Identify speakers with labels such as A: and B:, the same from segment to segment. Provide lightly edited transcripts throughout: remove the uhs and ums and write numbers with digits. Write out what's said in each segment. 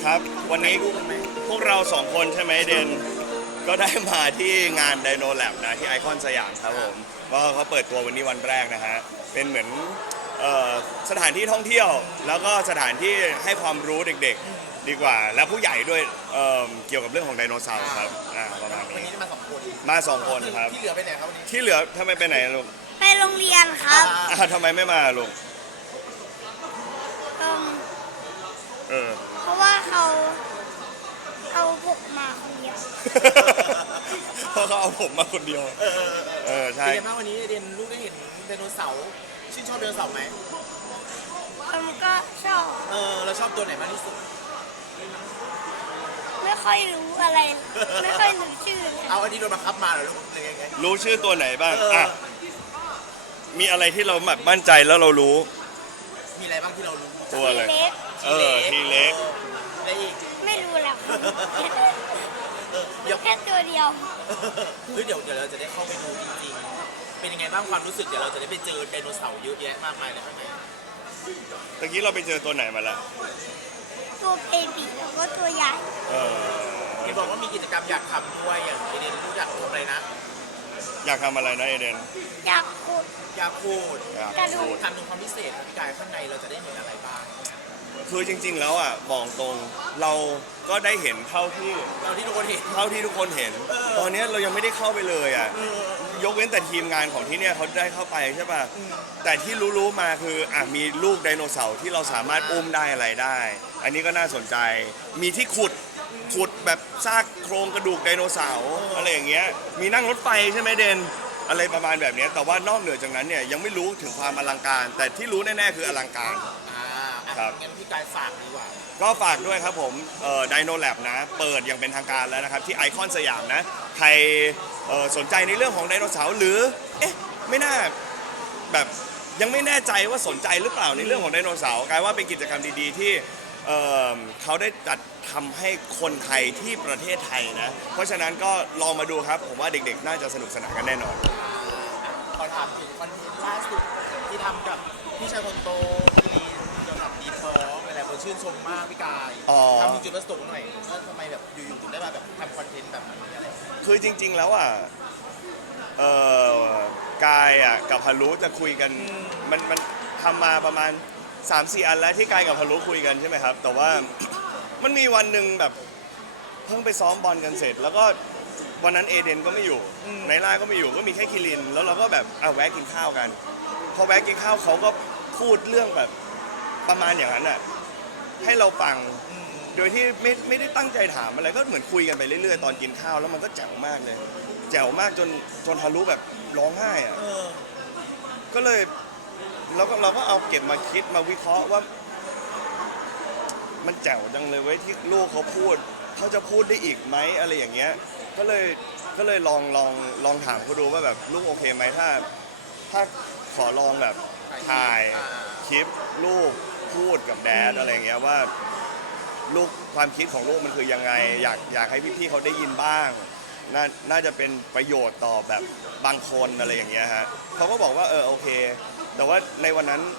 A: ครับวันนี้พวกเราสองคนใช่ไหมเดนก็ได้มาที่งานไดโนแลบนะที่ไอคอนสยามครับผมก็เขาเปิดตัววันนี้วันแรกนะฮะเป็นเหมือนสถานที่ท่องเที่ยวแล้วก็สถานที่ให้ความรู้เด็กๆดีกว่า และผู้ใหญ่ด้วยเกี่ยวกับเรื่องของไดโนเสาร์ครับประมาณ
B: วัน
A: นี้
B: นี้ได้มา2 คน
A: มาสองคนครับ
B: ที่เหลือไปไหนครับวันนี้
A: ที่เหลือทำไมไปไหนลูก
C: ไปโรงเรียนครับ
A: ทำไมไม่มาลูก
C: เอิ่ม
A: เออ
C: เพราะว่าเขาเอาผมมาคนเดียว
A: เพราะเขาเอาผมมาคนเดียวใช่
B: เป็นไงบ้างวันนี้เรียนลูกได้เห็นไดโนเสาร์ชื่นชอบไดโนเสาร์ไหม
C: ผมก็ชอบ
B: เราชอบตัวไหนมากที่สุด
C: ไม่ค่อยรู้อะไร ไม่ค่อยรู้ชื่อเลย
B: เอาอันนี้โดนบังคับมาเหรอลูกหรือไง
A: รู้ชื่อตัวไหนบ้างมีอะไรที่เราแบบมั่นใจแล้วเรารู้
B: มีอะไรบ้างที่เรารู้
A: ตัวอะไร
C: เล็ก
A: ทีเล็ก
B: อะไรอีก
C: ไม่รู้แล้ว
B: เดี๋ยว
C: แค่ตัวเดียว
B: เดี๋ยวเราจะได้เข้าไปดูจริงๆเป็นยังไงบ้างความรู้สึกเดี๋ยวเราจะได้ไปเจอไดโนเสาร์เยอะแยะมากมายเลยข้างใน
A: ตะกี้เราไปเจอตัวไหนมาละ
C: ตัวเบบีแล้วก็ตัวใหญ่
B: เห็นบอกว่ามีกิจกรรมอยากทำด้วยอย่างเอเดนรู้อยากทำอะไรนะ
A: อยากทำอะไรนะเอเดน
C: อยากขุด
B: อยากพูด
C: กระดูก
B: ทำเป็นความพิเศษพี่กายข้างในเราจะได้เห็นอะไรบ้าง
A: คือจริงๆแล้วบอกตรงเราก็ได้เห็นเท่าที่
B: ทุกคนเห็น
A: ตอนนี้เรายังไม่ได้เข้าไปเลยยกเว้นแต่ทีมงานของที่เนี่ยเขาได้เข้าไปใช่ป่ะแต่ที่รู้มาคือมีลูกไดโนเสาร์ที่เราสามารถอุ้มได้อะไรได้ อันนี้ก็น่าสนใจมีที่ขุดแบบซากโครงกระดูกไดโนเสาร์อะไรอย่างเงี้ยมีนั่งรถไฟใช่ไหมเดนอะไรประมาณแบบนี้แต่ว่านอกเหนือจากนั้นเนี่ยยังไม่รู้ถึงความอลังการแต่ที่รู้แน่ๆคืออลังการ
B: ครับงั้นพี่กายฝากดีกว่า
A: ก็ฝากด้วยครับผมไดโนแลบนะเปิดอย่างเป็นทางการแล้วนะครับที่ไอคอนสยามนะใครสนใจในเรื่องของไดโนเสาร์หรือไม่น่าแบบยังไม่แน่ใจว่าสนใจหรือเปล่าในเรื่องของไดโนเสาร์กลายว่าเป็นกิจกรรมดีๆที่เขาได้จัดทำให้คนไทยที่ประเทศไทยนะเพราะฉะนั้นก็ลองมาดูครับผมว่าเด็กๆน่าจะสนุกสนานกันแน่นอน
B: ขอถามถึงคอนเทนต์ล่าสุดที่ทำกับพี่ชายคนโตที่สำหรับดีท้องหลายคนชื่นชมมากพี่กายทำถึงจุดประสงค์หน่อยว่าทำไมแบบอยู่ๆถึงได้มาแบบทำคอนเทนต์แบบนี้อะไร
A: คือจริงๆแล้วกายกับฮารุจะคุยกันมันทำมาประมาณ 3-4 อันแล้วที่กายกับฮารุคุยกันใช่ไหมครับแต่ว่ามันมีวันหนึ่งแบบเพิ่งไปซ้อมบอลกันเสร็จแล้วก็วันนั้นเอเดนก็ไม่อยู่ไนล่าก็ไม่อยู่ก็มีแค่คิรินแล้วเราก็แบบแวะกินข้าวกันพอแวะกินข้าวเขาก็พูดเรื่องแบบประมาณอย่างนั้นให้เราฟังโดยที่ไม่ได้ตั้งใจถามอะไรก็เหมือนคุยกันไปเรื่อยๆตอนกินข้าวแล้วมันก็แจ๋วมากเลยแจ๋วมากจนฮารุแบบร้องไห้ก็เลยเราก็เอาเก็บมาคิดมาวิเคราะห์ว่ามันแจ๋วจังเลยเว้ยที่ลูกเขาพูดเขาจะพูดได้อีกไหมอะไรอย่างเงี้ยก็เลยลองถามเขาดูว่าแบบลูกโอเคไหมถ้าขอลองแบบถ่ายคลิปลูกพูดกับแดดอะไรอย่างเงี้ยว่าลูกความคิดของลูกมันคือยังไงอยากให้พี่ๆเขาได้ยินบ้างน่าจะเป็นประโยชน์ต่อแบบบางคนอะไรอย่างเงี้ยฮะเขาก็บอกว่าโอเคแต่ว่าในวันนั้น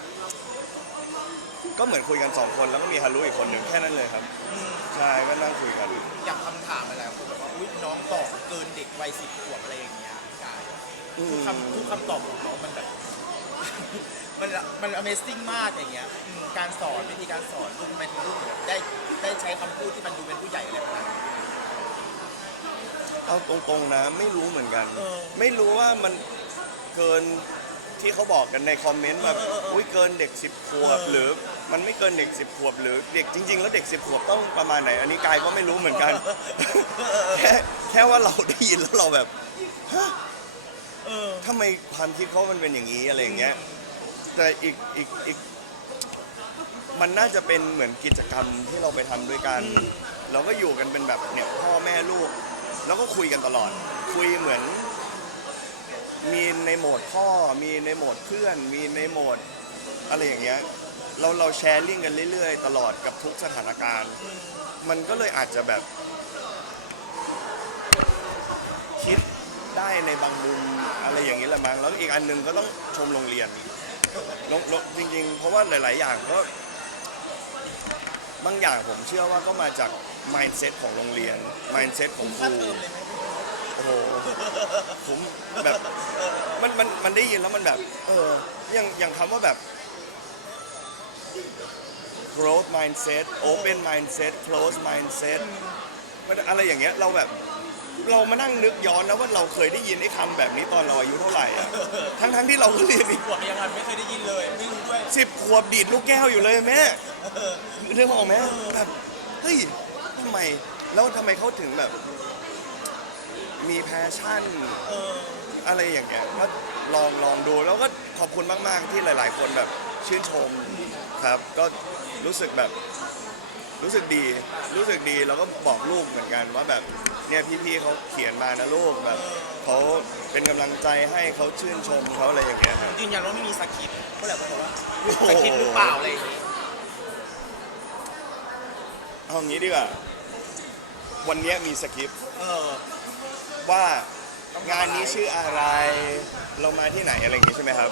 A: ก็เหมือนคุยกัน2 คนแล้วก็มีฮารุอีกคนหนึ่งแค่นั้นเลยครับใช่ก็นั่งคุยกัน
B: อยากคำถามอะไรคนแบบว่าอุ๊ยน้องตอบเกินเด็กวัย10 ขวบอะไรอย่างเงี้ยกายทุกคำตอบของน้องมันแบบมัน Amazing มากอย่างเงี้ยการสอนวิธีการสอนลูกมันลูกได้ใช้คำพูดที่มันดูเป็นผู้ใหญ่อะไรแบบนั้น
A: เอาตรงๆนะไม่รู้เหมือนกันไม่รู้ว่ามันเกินที่เขาบอกกันในคอมเมนต์แบบอุ้ยเกินเด็ก10 ขวบหรือมันไม่เกินเด็ก10 ขวบหรือเด็กจริงๆแล้วเด็ก10 ขวบต้องประมาณไหนอันนี้กายก็ไม่รู้เหมือนกันแค่ว่าเราได้ยินแล้วเราแบบฮะทำไมความคิดเขามันเป็นอย่างนี้อะไรอย่างเงี้ยแต่อีกมันน่าจะเป็นเหมือนกิจกรรมที่เราไปทำด้วยกันเราก็อยู่กันเป็นแบบเนี่ยพ่อแม่ลูกแล้วก็คุยกันตลอดคุยเหมือนมีในโหมดพ่อมีในโหมดเพื่อนมีในโหมดอะไรอย่างเงี้ยเราแชร์ลิงก์กันเรื่อยๆตลอดกับทุกสถานการณ์มันก็เลยอาจจะแบบคิดได้ในบางมุมอะไรอย่างเงี้ยแหละมั้งแล้วอีกอันนึงก็ต้องชมโรงเรียนจริงๆเพราะว่าหลายๆอย่างก็บางอย่างผมเชื่อว่าก็มาจาก mindset ของโรงเรียน mindset ของครู โอ้โหผมแบบมันได้ยินแล้วมันแบบอย่างคำว่าแบบ growth mindset open mindset close mindset มันอะไรอย่างเงี้ยเราแบบเรามานั่งนึกย้อนนะว่าเราเคยได้ยินไอ้คำแบบนี้ตอนเราอายุเท่าไหร่อะทั้งที่เราก็เรียนอีก
B: ขวบยังไงไม่เคยได้ยินเลยไม่รู้ด้วย
A: 10 ขวบดีดลูกแก้วอยู่เลยแม่เรื่องของแม่แบบเฮ้ยทำไมแล้วทำไมเขาถึงแบบมีแพชชั่นอะไรอย่างเงี้ยก็ลองดูแล้วก็ขอบคุณมากๆที่หลาย ๆ คนแบบชื่นชมครับ ก็รู้สึกแบบรู้สึกดีแล้วก็บอกลูกเหมือนกันว่าแบบเนี่ยพี่ๆเขาเขียนมานะลูกแบบเขาเป็นกำลังใจให้เขาชื่นชมเขาอะไรอย่างเงี้ยครับ
B: ยืนยันว่าไม่มีสคริปต์ก็แหละบอกว่าสคริปต์หรือเปล่าอะไรอย่างงี้
A: เอางี้ดีกว่าวันนี้มีสคริปต์
B: เออ
A: ว่างานนี้ชื่ออะไรเรามาที่ไหนอะไรอย่างงี้ใช่ไหมครับ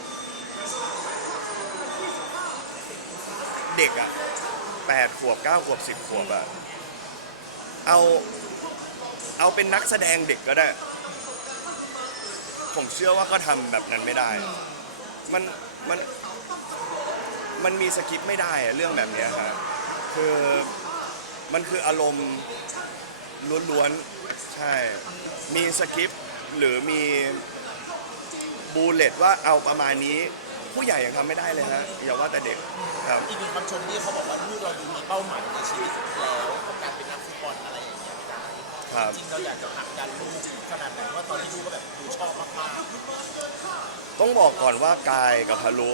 A: เด็กอ่ะ8 ขวบ 9 ขวบ 10 ขวบอ่ะเอาเป็นนักแสดงเด็กก็ได้ ผมเชื่อว่าก็ทำแบบนั้นไม่ได้ มันมันมันมีสคริปต์ไม่ได้อะเรื่องแบบเนี้ยฮะคือมันคืออารมณ์ล้วนๆใช่ มีสคริปต์หรือมีบูเลตว่าเอาประมาณนี้ผู้ใหญ่ยังทำไม่ได้เลยฮะอย่าว่าแต่เด็กครับ
B: อีกหนึ่งคำชมที่เขาบอกว่าลูกเราดูมีเป้าหมายในชีวิตแล้วกับการเป็นนักฟุตบอลอะไรอย่างเงี้ย
A: ครับ
B: จริงเราอยากจะผลักดันลูกขนาดไหนว่าตอนนี้ลูกก็แบบดูชอบมาก
A: ต้องบอกก่อนว่ากายกับพารุ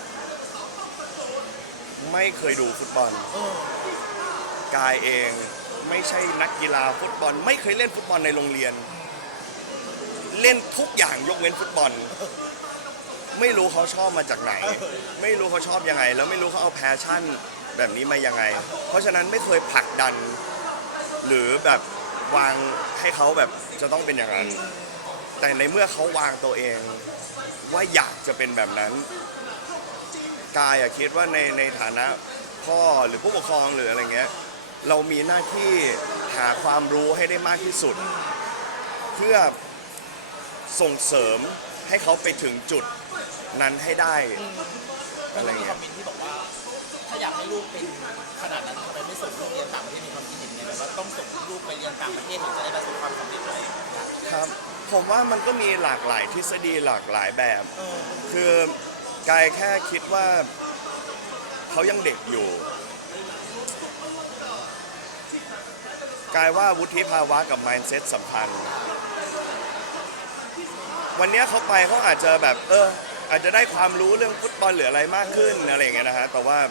A: ไม่เคยดูฟุตบอล
B: ๆ
A: กายเองไม่ใช่นักกีฬาฟุตบอล ไม่เคยเล่นฟุตบอลในโรงเรียน เล่นทุกอย่างยกเว้นฟุตบอล ไม่รู้เขาชอบมาจากไหน ไม่รู้เขาชอบยังไง แล้วไม่รู้เขาเอาแพชชั่นแบบนี้มายังไง เพราะฉะนั้นไม่เคยผลักดัน หรือแบบวางให้เขาแบบจะต้องเป็นอย่างนั้น แต่ในเมื่อเขาวางตัวเองว่าอยากจะเป็นแบบนั้น กายคิดว่าในฐานะพ่อหรือผู้ปกครองหรืออะไรเงี้ยเรามีหน้าที่หาความรู้ให้ได้มากที่สุด เพื่อส่งเสริมให้เขาไปถึงจุดนั้นให้ได้
B: มันก็มีคอมเมนต์ที่บอกว่า ถ้าอยากให้ลูกเป็นขนาดนั้นทำไมไม่ส่งลูกเรียนต่างประเทศมีความคิดเห็นไงแบบว่าต้องส่งลูกไปเรียนต่างประเทศถึงจะได้ประสบความสำเร็จอะไรอย่างเงี้ย
A: ครับผมว่ามันก็มีหลากหลายทฤษฎีหลากหลายแบบ คือกายแค่คิดว่าเขายังเด็กอยู่ กายว่าวุฒิภาวะกับ mindset สำคัญ วันนี้เขาไปเขาอาจจะแบบอาจจะได้ความรู้เรื่องฟุตบอลหรืออะไรมากขึ้นอะไรอย่างเงี้ยนะฮะแต่ว่า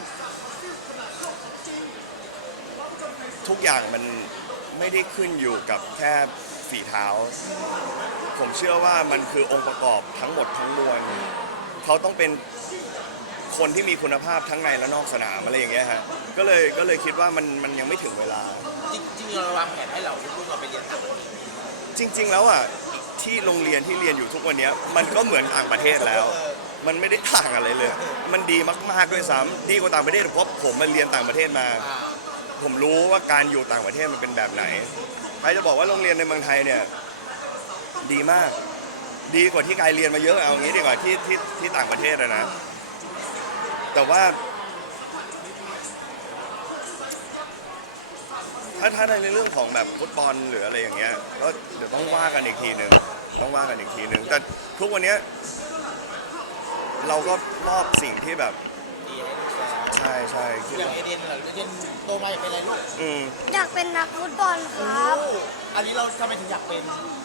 A: ทุกอย่างมันไม่ได้ขึ้นอยู่กับแค่ฝีเท้า ผมเชื่อว่ามันคือองค์ประกอบทั้งหมดทั้งมวลเขาต้องเป็นคนที่มีคุณภาพทั้งในและนอกสนามอะไรอย่างเงี้ยฮะก็เลยคิดว่ามันยังไม่ถึงเวลา
B: จริงๆเราวางแผนให้เราลูกเราไปเรียนต่างประเทศ
A: จริง ๆ แล้วอ่ะที่โรงเรียนที่เรียนอยู่ทุกวันนี้มันก็เหมือนต่างประเทศแล้ว มันไม่ได้ต่างอะไรเลย มันดีมากๆด้วยซ้ำดีกว่าต่างประเทศเพราะผมมาเรียนต่างประเทศมา ผมรู้ว่าการอยู่ต่างประเทศมันเป็นแบบไหนใครจะบอกว่าโรงเรียนในเมืองไทยเนี่ยดีมาก ดีกว่าที่กายเรียนมาเยอะเอางี้ดีกว่าที่ต่างประเทศนะ แต่ว่าถ้าในเรื่องของแบบฟุตบอลหรืออะไรอย่างเงี้ยก็เดี๋ยวต้องว่ากันอีกทีหนึ่งแต่ทุกวันเนี้ยเราก็มอบสิ่งที่แบบ
B: ดีให้ลูกแล้ว
A: ใช่คิด
B: อย่าง
A: ว่า
B: เอเดนเหรอเอเดนโตมาอยากเป็นอะไรลูก
C: อยากเป็นนักฟุตบอลครับ
B: อันนี้เราทำไมถึงอยากเป็น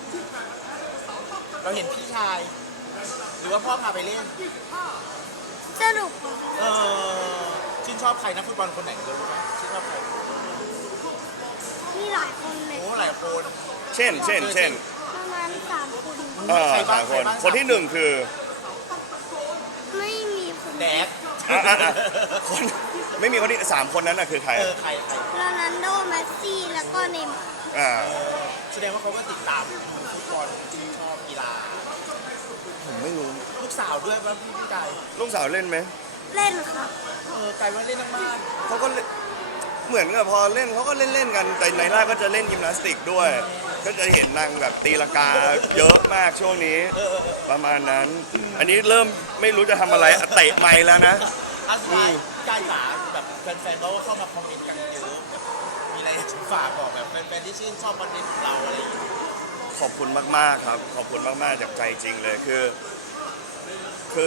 B: เราเห็นพี่ชาย หรือว่าพ่อพาไปเล่น
C: สนุก
B: ชื่นชอบใครนักฟุตบอลคนไหนรู้ไหมชื่นชอบใคร
C: มีหลายคนเลย
B: โอ้หลายคน
A: เช่น
C: ประมาณ3 คน
B: ใครบ้าง
A: 3 คน
B: ใครบ้าง
A: คนที่ 1 คือ
C: ไม่มีคน
B: แดก
A: คนไม่มีคนที่3 คนนั้นน่ะคือใคร
B: ใคร
C: โรนัลโดเมสซี่แล้วก็เนย์มาร์
B: แสดงว่าเขาก็ติดตามดูฟุตบอลชื่นชอบกีฬา
A: ผมไม่รู้
B: ลูกสาวด้วยว่าพี่กาย
A: ลูกสาวเล่นไหม
C: เล่นครับ
B: กายว่าเล่นมาก
A: เขาก็เล่นเหมือนกับพอเล่นเขาก็เล่นกัน แต่ในล่าก็จะเล่นยิมนาสติกด้วย ก็จะเห็นนางแบบตีลังกาเยอะมากช่วงนี้ประมาณนั้น อันนี้เริ่มไม่รู้จะทำอะไรเตะไมค์แล้วนะ
B: อาสุดท้ายกายจ๋าแบบแฟนๆเขาก็เข้ามาคอมเมนต์กันเยอะแบบมีอะไรจะฝากบอกแบบแฟนๆที่ชื่นชอบคอนเทนต์ของเราอะไรอย่างเงี้ย
A: ขอบคุณมากๆครับ ขอบคุณมากๆจากใจจริงเลยคื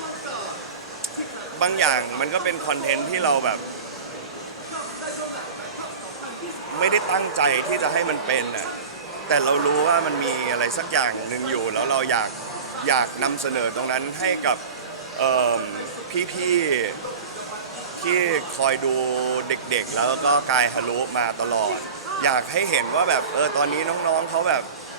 A: อบางอย่างมันก็เป็นคอนเทนต์ที่เราแบบ ไม่ได้ตั้งใจที่จะให้มันเป็นน่ะแต่เรารู้ว่ามันมีอะไรสักอย่างหนึ่งอยู่แล้วเราอยากนำเสนอตรงนั้นให้กับพี่ๆที่คอยดูเด็กๆแล้วก็กายฮารุมาตลอด อยากให้เห็นว่าแบบตอนนี้น้องๆเขาแบบ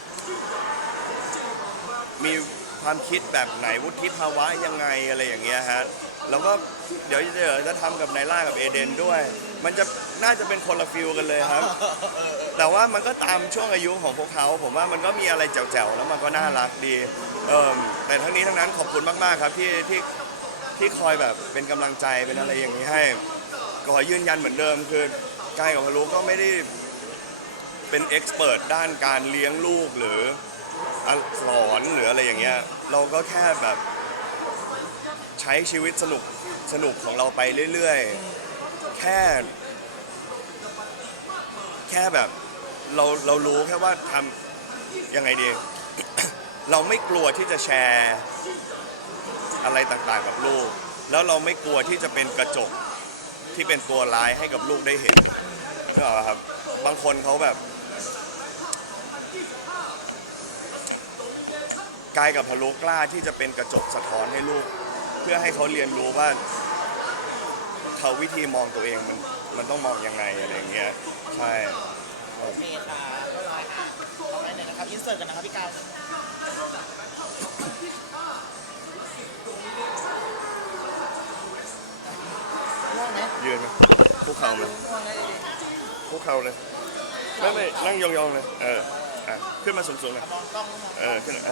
A: มีความคิดแบบไหนวุฒิภาวะยังไงอะไรอย่างเงี้ยฮะแล้วก็เดี๋ยวจะทำกับไนล่ากับเอเดนด้วย มันจะน่าจะเป็นคนละฟิลกันเลยครับ แต่ว่ามันก็ตามช่วงอายุของพวกเขาผมว่ามันก็มีอะไรแจ๋วๆแล้วมันก็น่ารักดีแต่ทั้งนี้ทั้งนั้นขอบคุณมากๆครับที่คอยแบบเป็นกำลังใจเป็นอะไรอย่างนี้ให้ขอยืนยันเหมือนเดิมคือกายกับฮารุก็ไม่ได้เป็นเอ็กซ์เพิร์ด้านการเลี้ยงลูกหรือสอนหรืออะไรอย่างเงี้ยเราก็แค่แบบใช้ชีวิตสนุกของเราไปเรื่อยๆแค่แบบเรารู้แค่ว่าทำยังไงดี เราไม่กลัวที่จะแชร์อะไรต่างๆกับลูกแล้วเราไม่กลัวที่จะเป็นกระจกที่เป็นตัวร้ายให้กับลูกได้เห็นนึกออกไหมครับบางคนเขาแบบกายกับฮารุกล้าที่จะเป็นกระจกสะท้อนให้ลูกเพื่อให้เขาเรียนรู้ว่าเขาวิธีมองตัวเองมันต้องมองยังไงอะไรอย่างเงี้ยใช่
B: โอเคค่ะเรียบร้อยค่ะต่อไปเลยนะครับอินเสิร์ตกันนะครับพี่กายง่วงไหม
A: ยืนไหมคุกเข่าไหม
B: ง่วงไหม
A: คุกเข่าเลยไม่นั่งยองๆเลยขึ้นมาสูงๆเลย
B: มองกล้องมอง
A: ขึ้น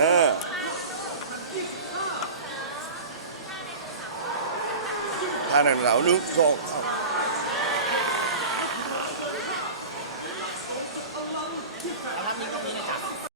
A: ท่านั่นเราลุกโก